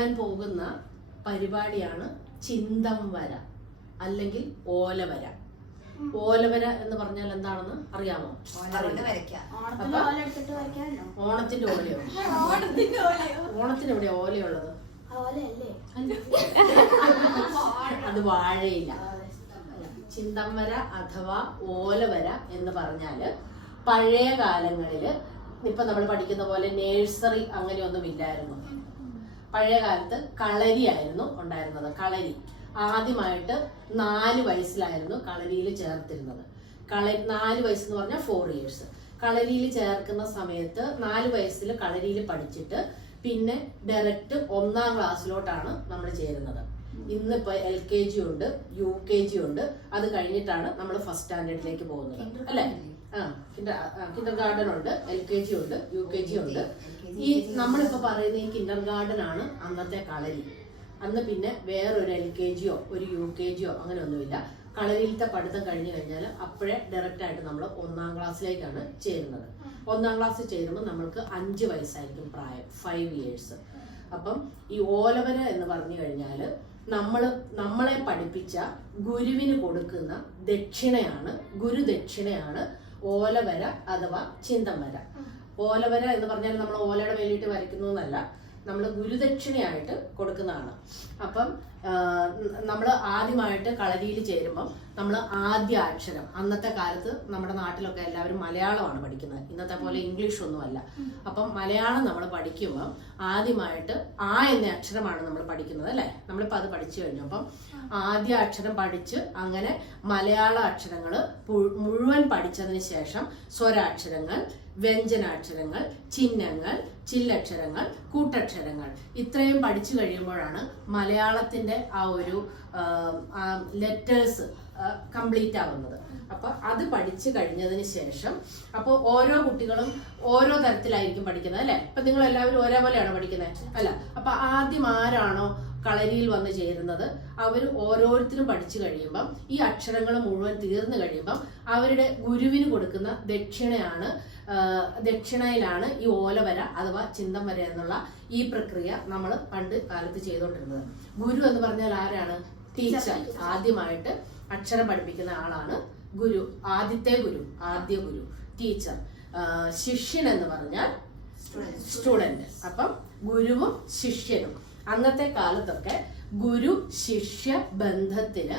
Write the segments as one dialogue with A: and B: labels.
A: ചെയ്യാൻ പോകുന്ന പരിപാടിയാണ് ചിന്തം വര അല്ലെങ്കിൽ ഓലവര. ഓലവര എന്ന് പറഞ്ഞാൽ എന്താണെന്ന് അറിയാമോ? ഓണത്തിന്റെ ഓലയോ? ഓണത്തിന് എവിടെയാ ഓലയുള്ളത്? അത് വാഴയില്ല ചിന്തം വര അഥവാ ഓലവര എന്ന് പറഞ്ഞാൽ പഴയ കാലങ്ങളിൽ ഇപ്പൊ നമ്മൾ പഠിക്കുന്ന പോലെ നേഴ്സറി അങ്ങനെയൊന്നും ഇല്ലായിരുന്നു. പഴയ കാലത്ത് കളരിയായിരുന്നു ഉണ്ടായിരുന്നത്. കളരി. ആദ്യമായിട്ട് നാല് വയസ്സിലായിരുന്നു കളരിയിൽ ചേർത്തിരുന്നത്. കളരി നാല് വയസ്സെന്ന് പറഞ്ഞാൽ ഫോർ ഇയേഴ്സ് കളരിയിൽ ചേർക്കുന്ന സമയത്ത് നാല് വയസ്സിൽ കളരിയിൽ പഠിച്ചിട്ട് പിന്നെ ഡയറക്റ്റ് ഒന്നാം ക്ലാസ്സിലോട്ടാണ് നമ്മൾ ചേരുന്നത്. ഇന്നിപ്പോ എൽ കെ ജി ഉണ്ട് യു കെ ജി ഉണ്ട്. അത് കഴിഞ്ഞിട്ടാണ് നമ്മൾ ഫസ്റ്റ് സ്റ്റാൻഡേർഡിലേക്ക് പോകുന്നത്. അല്ലേ? ആ കിൻഡർ ഗാർഡൻ ഉണ്ട് എൽ കെ ജി ഉണ്ട് യു കെ ജി ഉണ്ട്. ഈ നമ്മളിപ്പോ പറയുന്ന ഈ കിൻഡർ ഗാർഡൻ ആണ് അന്നത്തെ കളരി. അന്ന് പിന്നെ വേറൊരു എൽ കെ ജിയോ ഒരു യു കെ ജിയോ അങ്ങനെ ഒന്നുമില്ല. കളരിയിലത്തെ പഠിത്തം കഴിഞ്ഞു കഴിഞ്ഞാൽ അപ്പോഴേ ഡയറക്റ്റ് ആയിട്ട് നമ്മൾ ഒന്നാം ക്ലാസ്സിലേക്കാണ് ചേരുന്നത്. ഒന്നാം ക്ലാസ് ചേരുമ്പോൾ നമ്മൾക്ക് അഞ്ച് വയസ്സായിരിക്കും പ്രായം ഫൈവ് ഇയേഴ്സ് അപ്പം ഈ ഓലവര എന്ന് പറഞ്ഞു കഴിഞ്ഞാൽ നമ്മൾ നമ്മളെ പഠിപ്പിച്ച ഗുരുവിന് കൊടുക്കുന്ന ദക്ഷിണയാണ് ഗുരുദക്ഷിണയാണ് ഓലവര അഥവാ ചിന്തംവര ഓലവര എന്ന് പറഞ്ഞാൽ നമ്മൾ ഓലയുടെ മേലിട്ട് വരയ്ക്കുന്നതല്ല നമ്മൾ ഗുരുദക്ഷിണയായിട്ട് കൊടുക്കുന്നതാണ്. അപ്പം നമ്മൾ ആദ്യമായിട്ട് കളരിയിൽ ചേരുമ്പം നമ്മൾ ആദ്യ അക്ഷരം അന്നത്തെ കാലത്ത് നമ്മുടെ നാട്ടിലൊക്കെ എല്ലാവരും മലയാളമാണ് പഠിക്കുന്നത്. ഇന്നത്തെ പോലെ ഇംഗ്ലീഷ് ഒന്നുമല്ല അപ്പം മലയാളം നമ്മൾ പഠിക്കുമ്പം ആദ്യമായിട്ട് ആ എന്ന അക്ഷരമാണ് നമ്മൾ പഠിക്കുന്നത് അല്ലേ? നമ്മളിപ്പോൾ അത് പഠിച്ചു കഴിഞ്ഞു. അപ്പം ആദ്യ അക്ഷരം പഠിച്ച് അങ്ങനെ മലയാള അക്ഷരങ്ങൾ മുഴുവൻ പഠിച്ചതിന് ശേഷം സ്വരാക്ഷരങ്ങൾ വ്യഞ്ജനാക്ഷരങ്ങൾ ചിഹ്നങ്ങൾ ചില്ലക്ഷരങ്ങൾ കൂട്ടക്ഷരങ്ങൾ. ഇത്രയും പഠിച്ചു കഴിയുമ്പോഴാണ് മലയാളത്തിന്റെ ആ ഒരു ലെറ്റേഴ്സ് കംപ്ലീറ്റ് ആവുന്നത് അപ്പോൾ അത് പഠിച്ചു കഴിഞ്ഞതിന് ശേഷം അപ്പോൾ ഓരോ കുട്ടികളും ഓരോ തരത്തിലായിരിക്കും പഠിക്കുന്നത് അല്ലേ? ഇപ്പൊ നിങ്ങൾ എല്ലാവരും ഒരേപോലെയാണ് പഠിക്കുന്നത്? അല്ല. അപ്പൊ ആദ്യം ആരാണോ കളരിയിൽ വന്ന് ചേരുന്നത് അവർ ഓരോരുത്തരും പഠിച്ചു കഴിയുമ്പം ഈ അക്ഷരങ്ങൾ മുഴുവൻ തീർന്നു കഴിയുമ്പം അവരുടെ ഗുരുവിന് കൊടുക്കുന്ന ദക്ഷിണയാണ് ദക്ഷിണയിലാണ് ഈ ഓലവര അഥവാ ചിന്തം വര എന്നുള്ള ഈ പ്രക്രിയ നമ്മൾ പണ്ട് കാലത്ത് ചെയ്തുകൊണ്ടിരുന്നത് ഗുരു എന്ന് പറഞ്ഞാൽ ആരാണ്? ടീച്ചർ. ആദ്യമായിട്ട് അക്ഷരം പഠിപ്പിക്കുന്ന ആളാണ് ഗുരു. ആദ്യത്തെ ഗുരു ആദ്യ ഗുരു ടീച്ചർ. ശിഷ്യൻ എന്ന് പറഞ്ഞാൽ സ്റ്റുഡന്റ് അപ്പം ഗുരുവും ശിഷ്യനും. അന്നത്തെ കാലത്തൊക്കെ ഗുരു ശിഷ്യ ബന്ധത്തിന്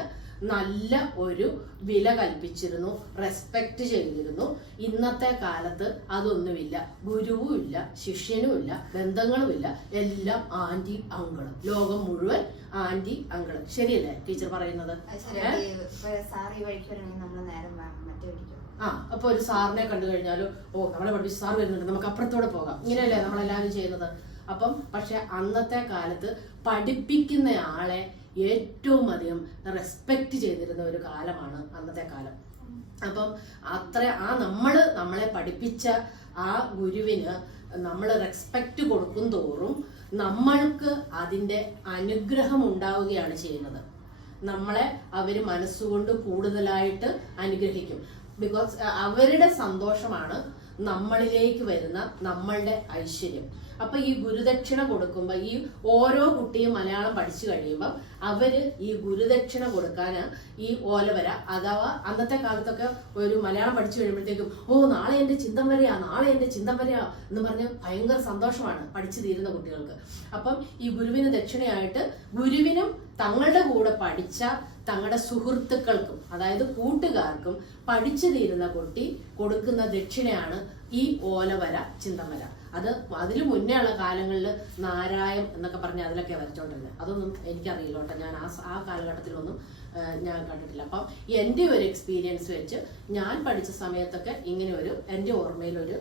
A: നല്ല ഒരു വില കൽപ്പിച്ചിരുന്നു റെസ്പെക്ട് ചെയ്തിരുന്നു. ഇന്നത്തെ കാലത്ത് അതൊന്നുമില്ല. ഗുരുവും ഇല്ല ശിഷ്യനും ഇല്ല ബന്ധങ്ങളുമില്ല എല്ലാം ആന്റി അങ്കിളും. ലോകം മുഴുവൻ ആന്റി അങ്കിളും. ശരിയല്ലേ ടീച്ചർ പറയുന്നത്? ആ അപ്പൊ ഒരു സാറിനെ കണ്ടു കഴിഞ്ഞാലും ഓ നമ്മളെ പഠിപ്പിച്ച സാർ വരുന്നുണ്ട്. നമുക്ക് അപ്പുറത്തോടെ പോകാം. ഇങ്ങനെയല്ലേ നമ്മളെല്ലാവരും ചെയ്യുന്നത്? അപ്പം പക്ഷെ അന്നത്തെ കാലത്ത് പഠിപ്പിക്കുന്ന ആളെ ഏറ്റവും അധികം റെസ്പെക്ട് ചെയ്തിരുന്ന ഒരു കാലമാണ് അന്നത്തെ കാലം. അപ്പം അത്ര ആ നമ്മൾ നമ്മളെ പഠിപ്പിച്ച ആ ഗുരുവിന് നമ്മൾ റെസ്പെക്ട് കൊടുക്കും തോറും നമ്മൾക്ക് അതിന്റെ അനുഗ്രഹം ഉണ്ടാവുകയാണ് ചെയ്യുന്നത്. നമ്മളെ അവർ മനസ്സുകൊണ്ട് കൂടുതലായിട്ട് അനുഗ്രഹിക്കും. ബിക്കോസ് അവരുടെ സന്തോഷമാണ് നമ്മളിലേക്ക് വരുന്ന നമ്മളുടെ ഐശ്വര്യം. അപ്പൊ ഈ ഗുരുദക്ഷിണ കൊടുക്കുമ്പോൾ ഈ ഓരോ കുട്ടിയും മലയാളം പഠിച്ചു കഴിയുമ്പോൾ അവർ ഈ ഗുരുദക്ഷിണ കൊടുക്കാൻ ഈ ഓലവര അഥവാ അന്നത്തെ കാലത്തൊക്കെ ഒരു മലയാളം പഠിച്ചു കഴിയുമ്പോഴത്തേക്കും ഓ നാളെ എന്റെ ചിന്തം വരെയാ നാളെ എന്റെ ചിന്തം വരെയാ എന്ന് പറഞ്ഞ് ഭയങ്കര സന്തോഷമാണ് പഠിച്ചു തീരുന്ന കുട്ടികൾക്ക്. അപ്പം ഈ ഗുരുവിന് ദക്ഷിണയായിട്ട് ഗുരുവിനും തങ്ങളുടെ കൂടെ പഠിച്ച തങ്ങളുടെ സുഹൃത്തുക്കൾക്കും അതായത് കൂട്ടുകാർക്കും പഠിച്ചു തീരുന്ന കുട്ടി കൊടുക്കുന്ന ദക്ഷിണയാണ് ഈ ഓലവര ചിന്തമര അത് അതിന് മുന്നേ ഉള്ള കാലങ്ങളിൽ നാരായം എന്നൊക്കെ പറഞ്ഞ് അതിലൊക്കെ വരച്ചോണ്ടിരുന്നത് അതൊന്നും എനിക്കറിയില്ല കേട്ടോ. ഞാൻ ആ ആ കാലഘട്ടത്തിലൊന്നും ഞാൻ കണ്ടിട്ടില്ല. അപ്പം എന്റെ ഒരു എക്സ്പീരിയൻസ് വെച്ച് ഞാൻ പഠിച്ച സമയത്തൊക്കെ ഇങ്ങനെ ഒരു എന്റെ ഓർമ്മയിലൊരു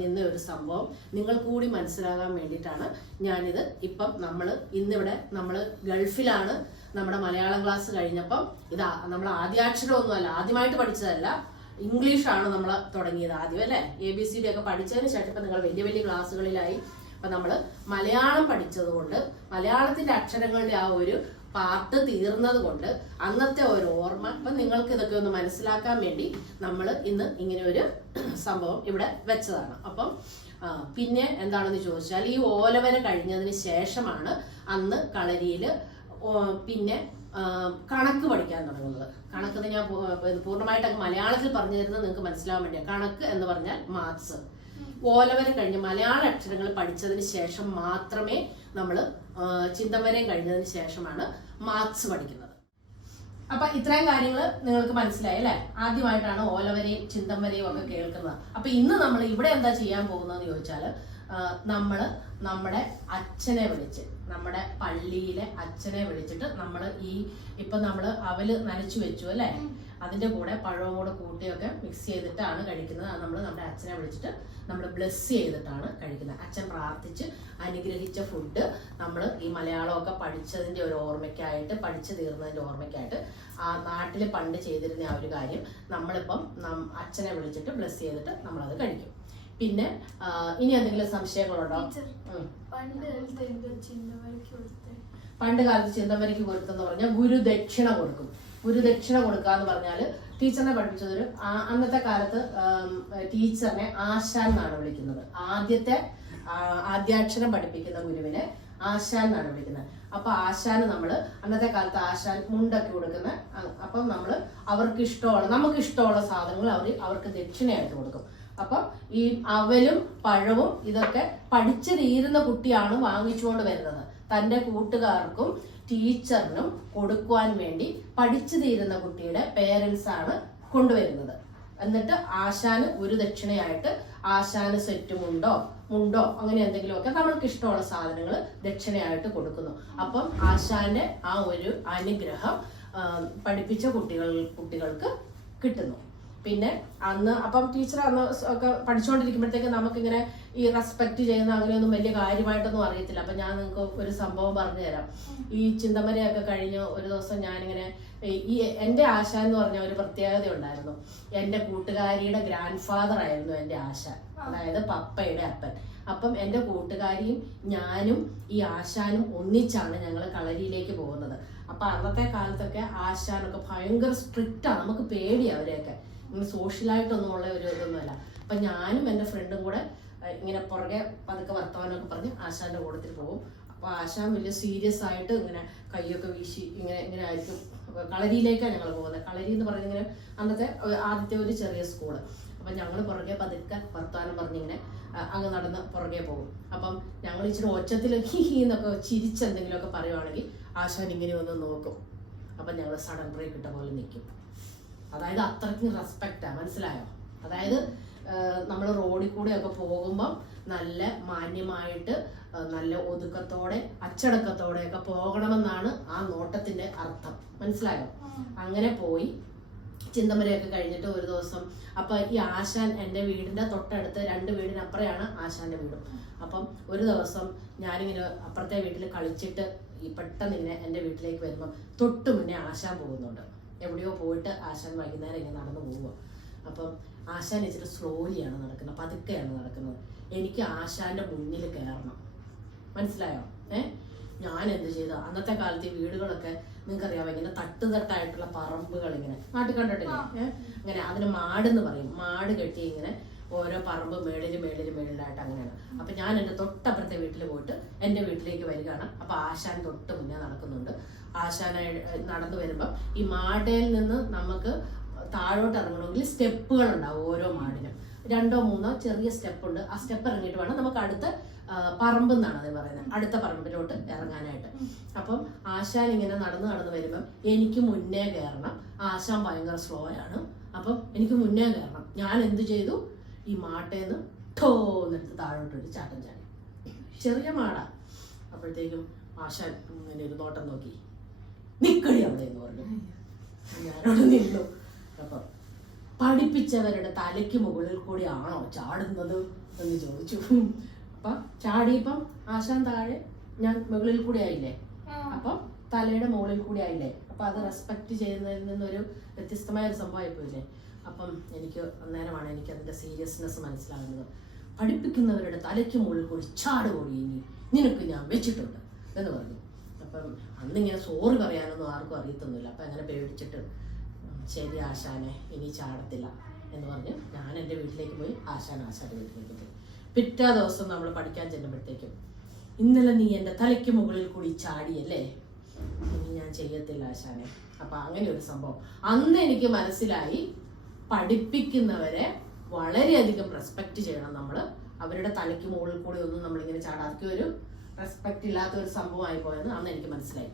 A: നിന്ന ഒരു സംഭവം നിങ്ങൾ കൂടി മനസ്സിലാകാൻ വേണ്ടിയിട്ടാണ് ഞാനിത് ഇപ്പം നമ്മൾ ഇന്നിവിടെ നമ്മൾ ഗൾഫിലാണ്. നമ്മുടെ മലയാളം ക്ലാസ് കഴിഞ്ഞപ്പം ഇതാ നമ്മൾ ആദ്യാക്ഷരമൊന്നുമല്ല ആദ്യമായിട്ട് പഠിച്ചതല്ല ഇംഗ്ലീഷാണ് നമ്മൾ തുടങ്ങിയത് ആദ്യം അല്ലേ? എ ബി സി ഡി ഒക്കെ പഠിച്ചതിന് ശേഷം ഇപ്പം നിങ്ങൾ വലിയ വലിയ ക്ലാസ്സുകളിലായി അപ്പം നമ്മൾ മലയാളം പഠിച്ചതുകൊണ്ട് മലയാളത്തിന്റെ അക്ഷരങ്ങളുടെ ആ ഒരു പാർട്ട് തീർന്നത് കൊണ്ട് അന്നത്തെ ഒരു ഓർമ്മ അപ്പം നിങ്ങൾക്ക് ഇതൊക്കെ ഒന്ന് മനസ്സിലാക്കാൻ വേണ്ടി നമ്മൾ ഇന്ന് ഇങ്ങനെ ഒരു സംഭവം ഇവിടെ വെച്ചതാണ്. അപ്പം പിന്നെ എന്താണെന്ന് ചോദിച്ചാൽ ഈ ഓലവര കഴിഞ്ഞതിന് ശേഷമാണ് അന്ന് കളരിയിൽ പിന്നെ കണക്ക് പഠിക്കാൻ തുടങ്ങുന്നത്. കണക്ക് ഞാൻ പൂർണമായിട്ടൊക്കെ മലയാളത്തിൽ പറഞ്ഞു തരുന്നത് നിങ്ങൾക്ക് മനസ്സിലാവാൻ വേണ്ടിയാണ് കണക്ക് എന്ന് പറഞ്ഞാൽ മാത്സ് ഓലവരം കഴിഞ്ഞ് മലയാള അക്ഷരങ്ങൾ പഠിച്ചതിന് ശേഷം മാത്രമേ നമ്മൾ ചിന്തവരയും കഴിഞ്ഞതിന് ശേഷമാണ് മാത്സ് പഠിക്കുന്നത്. അപ്പൊ ഇത്രയും കാര്യങ്ങൾ നിങ്ങൾക്ക് മനസ്സിലായി അല്ലെ? ആദ്യമായിട്ടാണ് ഓലവരെയും ചിന്തംവരെയും ഒക്കെ കേൾക്കുന്നത്. അപ്പൊ ഇന്ന് നമ്മൾ ഇവിടെ എന്താ ചെയ്യാൻ പോകുന്നതെന്ന് ചോദിച്ചാൽ ആ, നമ്മൾ നമ്മുടെ അച്ഛനെ വിളിച്ച് നമ്മുടെ പള്ളിയിലെ അച്ഛനെ വിളിച്ചിട്ട് നമ്മൾ ഈ ഇപ്പൊ നമ്മൾ അവൽ നനച്ചു വെച്ചു അല്ലേ? അതിന്റെ കൂടെ പഴവും കൂടെ കൂട്ടിയൊക്കെ മിക്സ് ചെയ്തിട്ടാണ് കഴിക്കുന്നത്. അത് നമ്മൾ നമ്മുടെ അച്ഛനെ വിളിച്ചിട്ട് നമ്മൾ ബ്ലെസ് ചെയ്തിട്ടാണ് കഴിക്കുന്നത്. അച്ഛൻ പ്രാർത്ഥിച്ച് അനുഗ്രഹിച്ച ഫുഡ് നമ്മൾ ഈ മലയാളമൊക്കെ പഠിച്ചതിന്റെ ഒരു ഓർമ്മയ്ക്കായിട്ട് പഠിച്ചു തീർന്നതിന്റെ ഓർമ്മയ്ക്കായിട്ട് ആ നാട്ടിൽ പണ്ട് ചെയ്തിരുന്ന ആ ഒരു കാര്യം നമ്മളിപ്പം അച്ഛനെ വിളിച്ചിട്ട് ബ്ലെസ് ചെയ്തിട്ട് നമ്മളത് കഴിക്കും. പിന്നെ ഇനി എന്തെങ്കിലും സംശയങ്ങളുണ്ടോ.
B: പണ്ട് കാലത്ത് ചിന്തവരയ്ക്ക്
A: കൊടുത്തെന്ന് പറഞ്ഞാൽ ഗുരുദക്ഷിണ കൊടുക്കും. ഗുരുദക്ഷിണ കൊടുക്കുക എന്ന് പറഞ്ഞാൽ ടീച്ചറിനെ പഠിപ്പിച്ചതൊരു അന്നത്തെ കാലത്ത് ടീച്ചറിനെ ആശാൻ എന്നാണ് വിളിക്കുന്നത്. ആദ്യത്തെ ആദ്യാക്ഷരം പഠിപ്പിക്കുന്ന ഗുരുവിനെ ആശാൻ എന്നാണ് വിളിക്കുന്നത്. അപ്പൊ ആശാന് നമ്മൾ അന്നത്തെ കാലത്ത് ആശാൻ മുണ്ടൊക്കെ കൊടുക്കുന്ന അപ്പം നമ്മൾ അവർക്ക് ഇഷ്ടമുള്ള നമുക്ക് ഇഷ്ടമുള്ള സാധനങ്ങൾ അവർ അവർക്ക് ദക്ഷിണയായിട്ട് കൊടുക്കും. അപ്പം ഈ അവലും പഴവും ഇതൊക്കെ പഠിച്ചു തീരുന്ന കുട്ടിയാണ് വാങ്ങിച്ചുകൊണ്ട് വരുന്നത്. തന്റെ കൂട്ടുകാർക്കും ടീച്ചറിനും കൊടുക്കുവാൻ വേണ്ടി പഠിച്ചു തീരുന്ന കുട്ടിയുടെ പേരൻസ് ആണ് കൊണ്ടുവരുന്നത്. എന്നിട്ട് ആശാന് ഒരു ദക്ഷിണയായിട്ട് ആശാന് സെറ്റ് മുണ്ടോ മുണ്ടോ അങ്ങനെ എന്തെങ്കിലുമൊക്കെ നമ്മൾക്ക് ഇഷ്ടമുള്ള സാധനങ്ങൾ ദക്ഷിണയായിട്ട് കൊടുക്കുന്നു. അപ്പം ആശാന്റെ ആ ഒരു അനുഗ്രഹം പഠിപ്പിച്ച കുട്ടികൾ കുട്ടികൾക്ക് കിട്ടുന്നു. പിന്നെ അന്ന് അപ്പം ടീച്ചർ അന്ന് ഒക്കെ പഠിച്ചുകൊണ്ടിരിക്കുമ്പോഴത്തേക്ക് നമുക്കിങ്ങനെ ഈ റെസ്പെക്ട് ചെയ്യുന്ന അങ്ങനെയൊന്നും വലിയ കാര്യമായിട്ടൊന്നും അറിയത്തില്ല. അപ്പൊ ഞാൻ നിങ്ങൾക്ക് ഒരു സംഭവം പറഞ്ഞു തരാം. ഈ ചിന്തമരയൊക്കെ കഴിഞ്ഞ് ഒരു ദിവസം ഞാനിങ്ങനെ ഈ- എന്റെ ആശാൻ എന്ന് പറഞ്ഞ ഒരു പ്രത്യേകത ഉണ്ടായിരുന്നു. എന്റെ കൂട്ടുകാരിയുടെ ഗ്രാൻഡ് ഫാദർ ആയിരുന്നു എന്റെ ആശ. അതായത് പപ്പയുടെ അപ്പൻ. അപ്പം എന്റെ കൂട്ടുകാരിയും ഞാനും ഈ ആശാനും ഒന്നിച്ചാണ് ഞങ്ങൾ കളരിയിലേക്ക് പോകുന്നത്. അപ്പൊ അന്നത്തെ കാലത്തൊക്കെ ആശാനൊക്കെ ഭയങ്കര സ്ട്രിക്റ്റാണ് നമുക്ക് പേടി അവരെയൊക്കെ. സോഷ്യലായിട്ടൊന്നും ഉള്ള ഒരു ഇതൊന്നുമല്ല. അപ്പൊ ഞാനും എന്റെ ഫ്രണ്ടും കൂടെ ഇങ്ങനെ പുറകെ പതുക്കെ വർത്തമാനമൊക്കെ പറഞ്ഞ് ആശാന്റെ കൂടത്തിൽ പോകും. അപ്പൊ ആശാൻ വലിയ സീരിയസ് ആയിട്ട് ഇങ്ങനെ കൈയൊക്കെ വീശി ഇങ്ങനെ ഇങ്ങനെ ആയിരിക്കും. കളരിയിലേക്കാണ് ഞങ്ങൾ പോകുന്നത്. കളരി എന്ന് പറയുന്നത് ഇങ്ങനെ അന്നത്തെ ആദ്യത്തെ ഒരു ചെറിയ സ്കൂൾ അപ്പൊ ഞങ്ങൾ പുറകെ പതുക്കെ വർത്തമാനം പറഞ്ഞിങ്ങനെ അങ്ങ് നടന്ന് പുറകെ പോകും. അപ്പം ഞങ്ങൾ ഇച്ചിരി ഒച്ചത്തിൽ ഹി ഹി എന്നൊക്കെ ചിരിച്ച് എന്തെങ്കിലുമൊക്കെ പറയുവാണെങ്കിൽ ആശാൻ ഇങ്ങനെ ഒന്ന് നോക്കും. അപ്പം ഞങ്ങൾ സഡൻ ബ്രേക്ക് ഇട്ട പോലെ നിൽക്കും അതായത് അത്രയ്ക്കും റെസ്പെക്റ്റാണ് മനസ്സിലായോ? അതായത് നമ്മൾ റോഡിൽ കൂടെയൊക്കെ ഒക്കെ പോകുമ്പം നല്ല മാന്യമായിട്ട് നല്ല ഒതുക്കത്തോടെ അച്ചടക്കത്തോടെ ഒക്കെ പോകണമെന്നാണ് ആ നോട്ടത്തിന്റെ അർത്ഥം. മനസ്സിലായോ? അങ്ങനെ പോയി ചിന്തമരയൊക്കെ കഴിഞ്ഞിട്ട് ഒരു ദിവസം അപ്പൊ ഈ ആശാൻ എന്റെ വീടിന്റെ തൊട്ടടുത്ത് രണ്ട് വീടിനപ്പുറയാണ് ആശാന്റെ വീടും. അപ്പം ഒരു ദിവസം ഞാനിങ്ങനെ അപ്പുറത്തെ വീട്ടിൽ കളിച്ചിട്ട് ഈ പെട്ടെന്ന് ഇങ്ങനെ എന്റെ വീട്ടിലേക്ക് വരുമ്പം തൊട്ടു മുന്നേ ആശാൻ പോകുന്നുണ്ട്. എവിടെയോ പോയിട്ട് ആശാൻ വൈകുന്നേരം ഇങ്ങനെ നടന്നു പോവുക അപ്പം ആശാൻ ഇച്ചിരി സ്ലോലിയാണ് നടക്കുന്നത്. പതുക്കെയാണ് നടക്കുന്നത്. എനിക്ക് ആശാന്റെ മുന്നിൽ കയറണം മനസ്സിലായോ? ഏ? ഞാൻ എന്ത് ചെയ്തു? അന്നത്തെ കാലത്ത് ഈ വീടുകളൊക്കെ നിങ്ങൾക്കറിയാമോ ഇങ്ങനെ തട്ടുതട്ടായിട്ടുള്ള പറമ്പുകൾ ഇങ്ങനെ. നാട്ടിൽ കണ്ടിട്ടില്ലേ? ഏഹ് അങ്ങനെ അതിന് മാടെന്ന് പറയും. മാട് കെട്ടി ഇങ്ങനെ ഓരോ പറമ്പ് മേളിൽ മേളിൽ മേളിലായിട്ട് അങ്ങനെയാണ്. അപ്പൊ ഞാൻ എന്റെ തൊട്ടപ്പുറത്തെ വീട്ടിൽ പോയിട്ട് എന്റെ വീട്ടിലേക്ക് വരികയാണ്. അപ്പൊ ആശാൻ തൊട്ട് മുന്നേ നടക്കുന്നുണ്ട്. ആശാനായി നടന്നു വരുമ്പോൾ ഈ മാടയിൽ നിന്ന് നമുക്ക് താഴോട്ട് ഇറങ്ങണമെങ്കിൽ സ്റ്റെപ്പുകൾ ഉണ്ടാവും ഓരോ മാടിനും രണ്ടോ മൂന്നോ ചെറിയ സ്റ്റെപ്പ് ഉണ്ട് ആ സ്റ്റെപ്പ് ഇറങ്ങിയിട്ട് വേണം നമുക്ക് അടുത്ത പറമ്പ് എന്നാണ് അത് പറയുന്നത്. അടുത്ത പറമ്പിലോട്ട് ഇറങ്ങാനായിട്ട്. അപ്പം ആശാൻ ഇങ്ങനെ നടന്ന് നടന്ന് വരുമ്പം എനിക്ക് മുന്നേ കയറണം. ആശാൻ ഭയങ്കര സ്ലോ ആണ് അപ്പം എനിക്ക് മുന്നേ കയറണം. ഞാൻ എന്ത് ചെയ്തു? ഈ മാട്ടേന്ന് താഴോട്ട് താഴോട്ടൊരു ചാട്ടം ചാടി. ചെറിയ മാടാ. അപ്പോഴത്തേക്കും ആശാൻ ഇങ്ങനെ ഒരു നോട്ടം നോക്കി. നിക്കടി അവിടെ എന്ന് പറഞ്ഞു. ഞാനവിടെ നിന്നു അപ്പം പഠിപ്പിച്ചവരുടെ തലയ്ക്ക് മുകളിൽ കൂടി ആണോ ചാടുന്നത് എന്ന് ചോദിച്ചു. അപ്പൊ ചാടിയപ്പം ആശാൻ താഴെ ഞാൻ മുകളിൽ കൂടി ആയില്ലേ? അപ്പം തലയുടെ മുകളിൽ കൂടി ആയില്ലേ? അപ്പൊ അത് റെസ്പെക്ട് ചെയ്യുന്നതിൽ നിന്നൊരു വ്യത്യസ്തമായ ഒരു സംഭവമായി പോയില്ലേ അപ്പം എനിക്ക് അന്നേരമാണ് എനിക്ക് അതിന്റെ സീരിയസ്നെസ് മനസ്സിലാകുന്നത്. പഠിപ്പിക്കുന്നവരുടെ തലയ്ക്ക് മുകളിൽ കൂടി ചാടുകൂടി ഇനി നിനക്ക് ഞാൻ വെച്ചിട്ടുണ്ട് എന്ന് പറഞ്ഞു. അപ്പം അന്നിങ്ങനെ സോറി പറയാനൊന്നും ആർക്കും അറിയത്തൊന്നുമില്ല. അപ്പം അങ്ങനെ പേടിച്ചിട്ട് ശരി ആശാനെ ഇനി ചാടത്തില്ല എന്ന് പറഞ്ഞ് ഞാൻ എന്റെ വീട്ടിലേക്ക് പോയി ആശാൻ ആശാന്റെ വീട്ടിലേക്ക് പോയി. പിറ്റേ ദിവസം നമ്മൾ പഠിക്കാൻ ചെല്ലുമ്പോഴത്തേക്കും ഇന്നലെ നീ എന്റെ തലയ്ക്ക് മുകളിൽ കൂടി ചാടിയല്ലേ? ഇനി ഞാൻ ചെയ്യത്തില്ല ആശാനെ. അപ്പം അങ്ങനെ ഒരു സംഭവം. അന്ന് എനിക്ക് മനസ്സിലായി പഠിപ്പിക്കുന്നവരെ വളരെയധികം റെസ്പെക്ട് ചെയ്യണം നമ്മൾ അവരുടെ തലയ്ക്ക് മുകളിൽ കൂടി ഒന്നും നമ്മളിങ്ങനെ ചാടാക്കി ഒരു റെസ്പെക്ട് ഇല്ലാത്ത ഒരു സംഭവമായി പോയെന്ന് അന്ന് എനിക്ക് മനസ്സിലായി.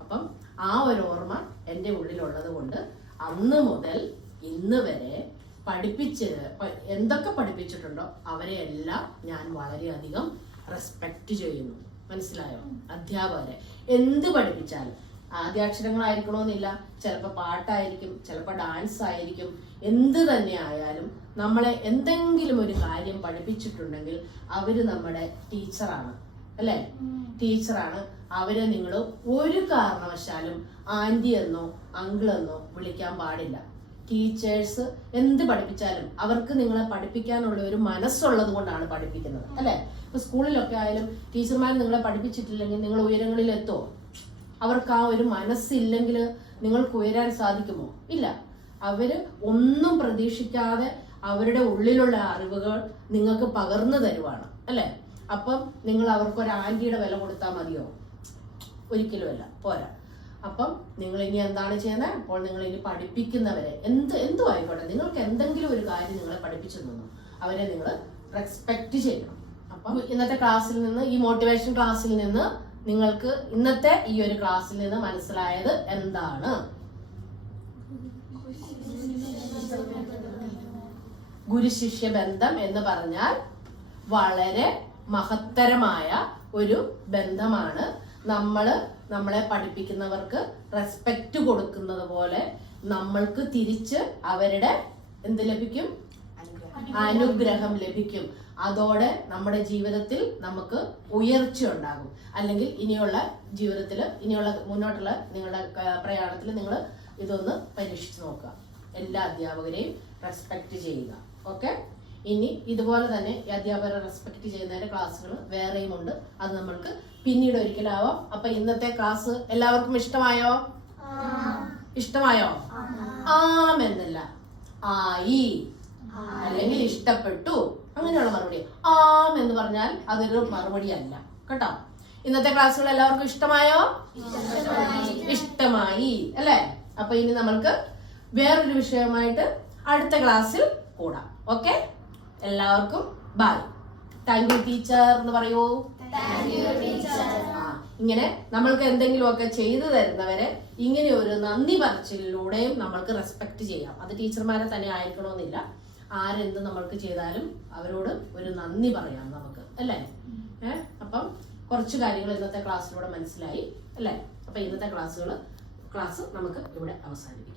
A: അപ്പം ആ ഒരു ഓർമ്മ എന്റെ ഉള്ളിലുള്ളത് കൊണ്ട് അന്ന് മുതൽ ഇന്ന് വരെ പഠിപ്പിച്ച് എന്തൊക്കെ പഠിപ്പിച്ചിട്ടുണ്ടോ അവരെ എല്ലാം ഞാൻ വളരെയധികം റെസ്പെക്ട് ചെയ്യുന്നു. മനസ്സിലായോ? അധ്യാപകരെ. എന്ത് പഠിപ്പിച്ചാലും ആദ്യാക്ഷരങ്ങളായിരിക്കണമെന്നില്ല ചിലപ്പോൾ പാട്ടായിരിക്കും ചിലപ്പോൾ ഡാൻസ് ആയിരിക്കും. എന്ത് തന്നെ ആയാലും നമ്മളെ എന്തെങ്കിലും ഒരു കാര്യം പഠിപ്പിച്ചിട്ടുണ്ടെങ്കിൽ അവർ നമ്മുടെ ടീച്ചറാണ് അല്ലേ? ടീച്ചറാണ്. അവരെ നിങ്ങൾ ഒരു കാരണവശാലും ആന്റി എന്നോ അങ്കിൾ എന്നോ വിളിക്കാൻ പാടില്ല. ടീച്ചേഴ്സ് എന്ത് പഠിപ്പിച്ചാലും അവർക്ക് നിങ്ങളെ പഠിപ്പിക്കാനുള്ള ഒരു മനസ്സുള്ളത് കൊണ്ടാണ് പഠിപ്പിക്കുന്നത്. അല്ലെ? ഇപ്പൊ സ്കൂളിലൊക്കെ ആയാലും ടീച്ചർമാർ നിങ്ങളെ പഠിപ്പിച്ചിട്ടില്ലെങ്കിൽ നിങ്ങൾ ഉയരങ്ങളിൽ എത്തുമോ അവർക്ക് ആ ഒരു മനസ്സില്ലെങ്കിൽ നിങ്ങൾക്ക് ഉയരാൻ സാധിക്കുമോ? ഇല്ല. അവർ ഒന്നും പ്രതീക്ഷിക്കാതെ അവരുടെ ഉള്ളിലുള്ള അറിവുകൾ നിങ്ങൾക്ക് പകർന്നു തരുവാണ്. അല്ലെ? അപ്പം നിങ്ങൾ അവർക്ക് ഒരു ആന്റിയുടെ വില കൊടുത്താൽ മതിയോ? ഒരിക്കലുമല്ല. പോരാ. അപ്പം നിങ്ങൾ ഇനി എന്താണ് ചെയ്യുന്നത് അപ്പോൾ നിങ്ങൾ ഇനി പഠിപ്പിക്കുന്നവരെ എന്ത് എന്തു ആയിക്കോട്ടെ. നിങ്ങൾക്ക് എന്തെങ്കിലും ഒരു കാര്യം നിങ്ങളെ പഠിപ്പിച്ചു തന്നു അവരെ നിങ്ങൾ റെസ്പെക്ട് ചെയ്യണം. അപ്പം ഇന്നത്തെ ക്ലാസ്സിൽ നിന്ന് ഈ മോട്ടിവേഷൻ ക്ലാസ്സിൽ നിന്ന് നിങ്ങൾക്ക് ഇന്നത്തെ ഈ ഒരു ക്ലാസ്സിൽ നിന്ന് മനസ്സിലായത് എന്താണ്? ഗുരു ശിഷ്യ ബന്ധം എന്ന് പറഞ്ഞാൽ വളരെ മഹത്തരമായ ഒരു ബന്ധമാണ് നമ്മൾ നമ്മളെ പഠിപ്പിക്കുന്നവർക്ക് റെസ്പെക്റ്റ് കൊടുക്കുന്നത് പോലെ നമ്മൾക്ക് തിരിച്ച് അവരുടെ എന്ത് ലഭിക്കും? അനുഗ്രഹം ലഭിക്കും. അതോടെ നമ്മുടെ ജീവിതത്തിൽ നമുക്ക് ഉയർച്ച ഉണ്ടാകും. അല്ലെങ്കിൽ ഇനിയുള്ള ജീവിതത്തിൽ ഇനിയുള്ള മുന്നോട്ടുള്ള നിങ്ങളുടെ പ്രയാണത്തിൽ നിങ്ങൾ ഇതൊന്ന് പരീക്ഷിച്ച് നോക്കുക. എല്ലാ അധ്യാപകരെയും റെസ്പെക്ട് ചെയ്യുക. ഓക്കെ ഇനി ഇതുപോലെ തന്നെ അധ്യാപകരെ റെസ്പെക്ട് ചെയ്യുന്നതിന്റെ ക്ലാസ്സുകൾ വേറെയും ഉണ്ട്. അത് നമ്മൾക്ക് പിന്നീട് ഒരിക്കലാവാം. അപ്പൊ ഇന്നത്തെ ക്ലാസ് എല്ലാവർക്കും ഇഷ്ടമായോ? ഇഷ്ടമായോ? ആം. എന്നല്ല ആയി. അല്ലെങ്കിൽ ഇഷ്ടപ്പെട്ടു. അങ്ങനെയുള്ള മറുപടി. ആം എന്ന് പറഞ്ഞാൽ അതൊരു മറുപടി അല്ല. കേട്ടോ? ഇന്നത്തെ ക്ലാസ്സുകൾ എല്ലാവർക്കും ഇഷ്ടമായോ? ഇഷ്ടമായി. അല്ലേ? അപ്പൊ ഇനി നമ്മൾക്ക് വേറൊരു വിഷയമായിട്ട് അടുത്ത ക്ലാസ്സിൽ കൂടാം. ഓക്കെ എല്ലാവർക്കും ബൈ താങ്ക് യു ടീച്ചർ എന്ന് പറയൂ. ഇങ്ങനെ നമ്മൾക്ക് എന്തെങ്കിലുമൊക്കെ ചെയ്തു തരുന്നവരെ ഇങ്ങനെ ഒരു നന്ദി പറച്ചിലൂടെയും നമ്മൾക്ക് റെസ്പെക്ട് ചെയ്യാം. അത് ടീച്ചർമാരെ തന്നെ ആയിരിക്കണമെന്നില്ല. ആരെന്ത് നമ്മൾക്ക് ചെയ്താലും അവരോട് ഒരു നന്ദി പറയാം നമുക്ക് അല്ലേ? ഏഹ് അപ്പം കുറച്ച് കാര്യങ്ങൾ ഇന്നത്തെ ക്ലാസ്സിലൂടെ മനസ്സിലായി അല്ലേ? അപ്പൊ ഇന്നത്തെ ക്ലാസ്സുകൾ ക്ലാസ് നമുക്ക് ഇവിടെ അവസാനിപ്പിക്കാം.